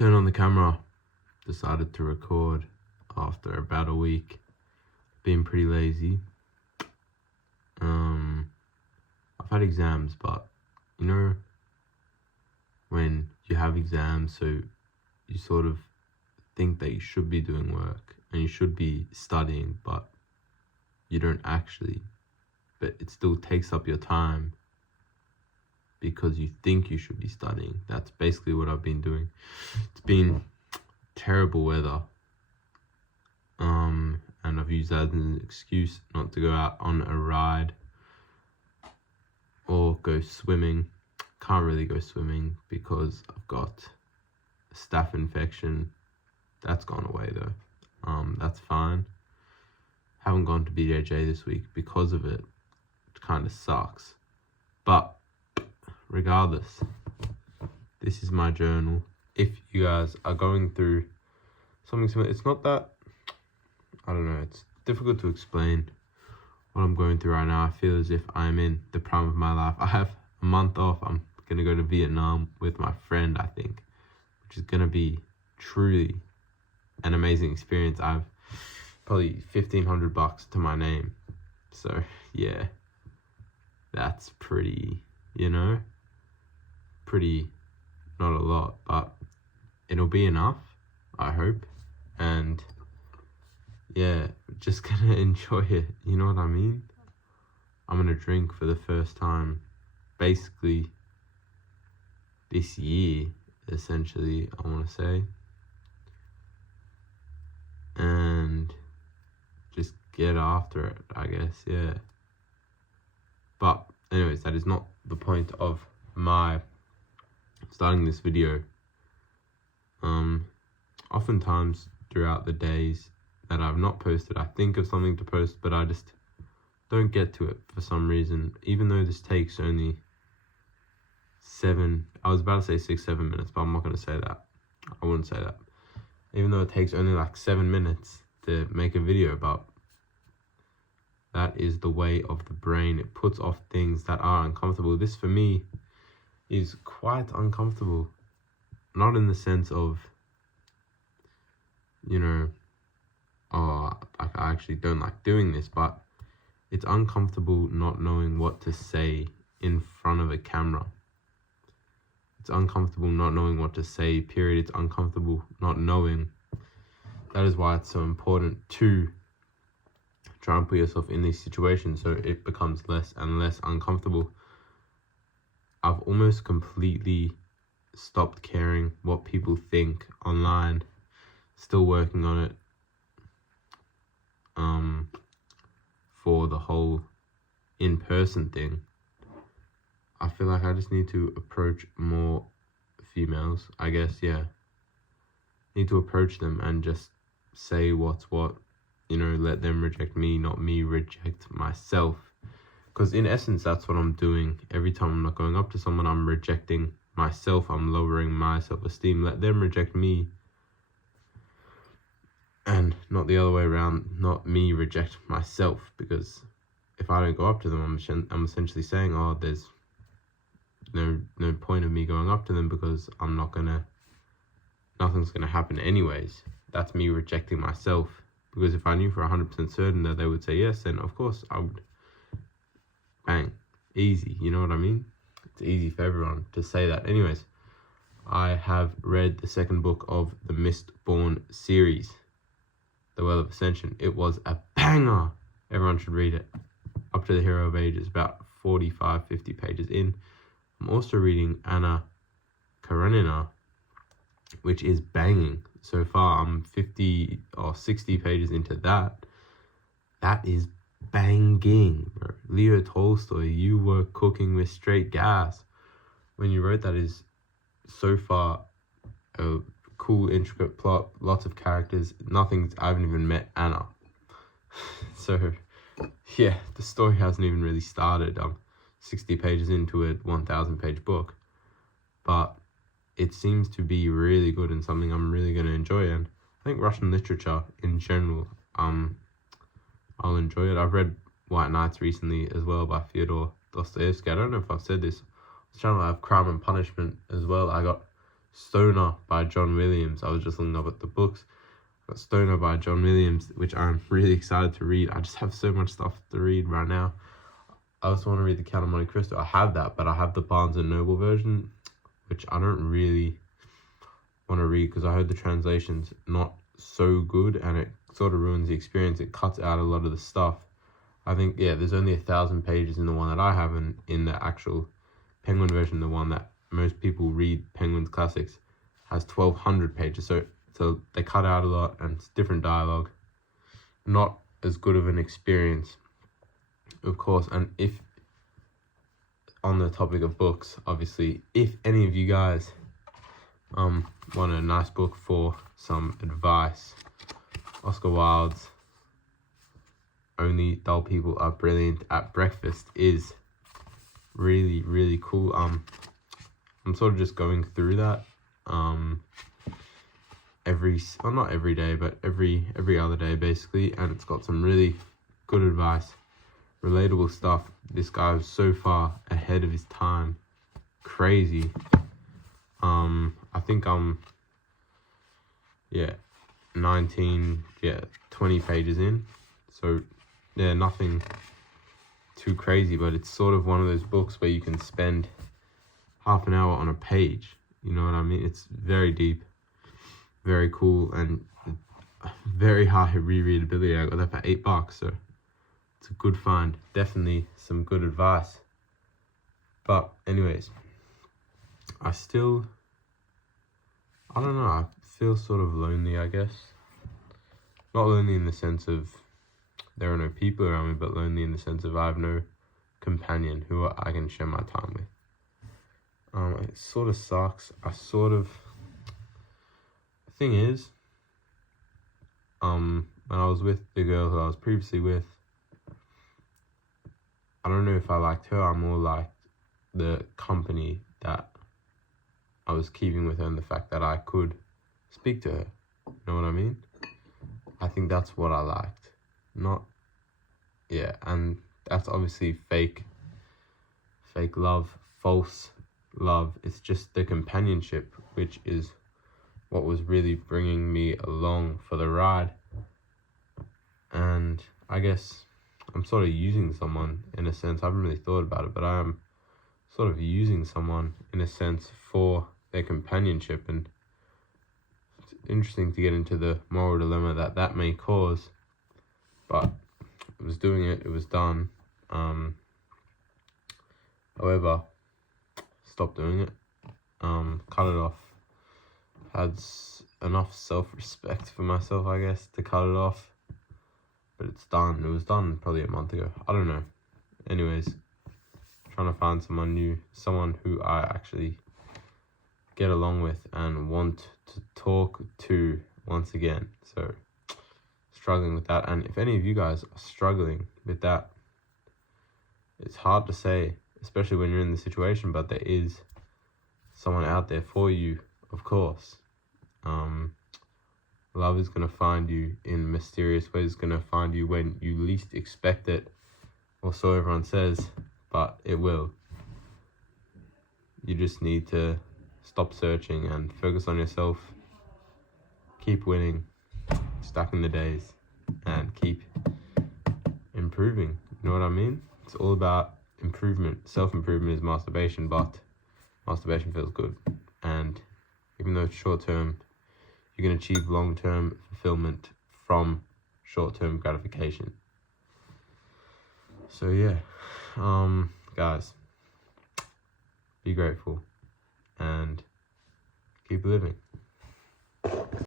Turned on the camera, decided to record after about a week. Been pretty lazy. I've had exams, but you know, when you have exams, so you sort of think that you should be doing work and you should be studying, but you don't actually. But it still takes up your time because you think you should be studying. That's basically what I've been doing. It's been terrible weather. And I've used that as an excuse not to go out on a ride or go swimming. Can't really go swimming because I've got a staph infection. That's gone away though. That's fine. Haven't gone to BJJ this week because of it. It kind of sucks. But regardless, this is my journal. If you guys are going through something similar, it's not that, I don't know, it's difficult to explain what I'm going through right now. I feel as if I'm in the prime of my life. I have a month off. I'm going to go to Vietnam with my friend, I think, which is going to be truly an amazing experience. I have probably $1,500 to my name. So, yeah, that's pretty, pretty not a lot, but it'll be enough, I hope. And yeah, just gonna enjoy it, you know what I mean? I'm gonna drink for the first time basically this year, essentially, I want to say, and just get after it, I guess. Yeah, but anyways, that is not the point of my starting this video. Oftentimes throughout the days that I've not posted, I think of something to post, but I just don't get to it for some reason, even though this takes only 7 minutes, but I'm not going to say that. I wouldn't say that. Even though it takes only like 7 minutes to make a video, but that is the way of the brain. It puts off things that are uncomfortable. This for me is quite uncomfortable. Not in the sense of, I actually don't like doing this, but it's uncomfortable not knowing what to say in front of a camera. It's uncomfortable not knowing what to say, period. It's uncomfortable not knowing. That is why it's so important to try and put yourself in these situations so it becomes less and less uncomfortable. I've almost completely stopped caring what people think online. Still working on it. For the whole in-person thing, I feel like I just need to approach more females, I guess, yeah. Need to approach them and just say what's what, let them reject me, not me reject myself. Because in essence, that's what I'm doing. Every time I'm not going up to someone, I'm rejecting myself. I'm lowering my self-esteem. Let them reject me. And not the other way around, not me reject myself. Because if I don't go up to them, I'm essentially saying, there's no point of me going up to them because nothing's gonna happen anyways. That's me rejecting myself. Because if I knew for 100% certain that they would say yes, then of course I would, bang, easy, you know what I mean? It's easy for everyone to say that. Anyways, I have read the second book of the Mistborn series, The Well of Ascension. It was a banger. Everyone should read it. Up to the Hero of Ages, about 45, 50 pages in. I'm also reading Anna Karenina, which is banging. So far, I'm 50 or 60 pages into that. That is banging, bro. Leo Tolstoy, you were cooking with straight gas. When you wrote that is so far a cool, intricate plot, lots of characters. I haven't even met Anna. So, yeah, the story hasn't even really started. I'm 60 pages into a 1,000-page book. But it seems to be really good and something I'm really going to enjoy. And I think Russian literature in general, I'll enjoy it. I've read White Nights recently as well by Fyodor Dostoevsky. I don't know if I've said this. I was trying to have Crime and Punishment as well. I got Stoner by John Williams. I was just looking up at the books. Got Stoner by John Williams, which I'm really excited to read. I just have so much stuff to read right now. I also want to read The Count of Monte Cristo. I have that, but I have the Barnes & Noble version, which I don't really want to read because I heard the translation's not so good and it sort of ruins the experience. It cuts out a lot of the stuff. I think, yeah, there's only 1,000 pages in the one that I have, and in the actual Penguin version, the one that most people read, Penguin's Classics, has 1,200 pages. So they cut out a lot and it's different dialogue. Not as good of an experience, of course. And if, on the topic of books, obviously, if any of you guys want a nice book for some advice, Oscar Wilde's Only Dull People Are Brilliant at Breakfast is really, really cool. I'm sort of just going through that not every day, but every other day basically, and it's got some really good advice, relatable stuff. This guy was so far ahead of his time, crazy. I think I'm 20 pages in, so yeah, nothing too crazy, but it's sort of one of those books where you can spend half an hour on a page, you know what I mean? It's very deep, very cool, and very high rereadability. I got that for $8, so it's a good find. Definitely some good advice. But anyways, I don't know, I feel sort of lonely, I guess. Not lonely in the sense of there are no people around me, but lonely in the sense of I have no companion who I can share my time with. It sort of sucks. The thing is, when I was with the girl who I was previously with, I don't know if I liked her. I more liked the company that I was keeping with her and the fact that I could speak to her. You know what I mean? I think that's what I liked. And that's obviously fake love, false love. It's just the companionship, which is what was really bringing me along for the ride. And I guess I'm sort of using someone in a sense. I haven't really thought about it, but I am sort of using someone in a sense for their companionship. And it's interesting to get into the moral dilemma that may cause, but I was doing it, it was done. However, stopped doing it, cut it off. Had enough self-respect for myself, I guess, to cut it off. But it's done. It was done probably a month ago. I don't know. Anyways, trying to find someone new, someone who I actually get along with and want to talk to once again. So, struggling with that. And if any of you guys are struggling with that, it's hard to say, especially when you're in the situation, but there is someone out there for you, of course. Love is going to find you in mysterious ways. It's going to find you when you least expect it, or so everyone says, but it will. You just need to stop searching and focus on yourself. Keep winning, stacking the days, and keep improving. You know what I mean? It's all about improvement. Self-improvement is masturbation, but masturbation feels good. And even though it's short-term, you can achieve long-term fulfillment from short-term gratification. So yeah, guys, be grateful and keep living.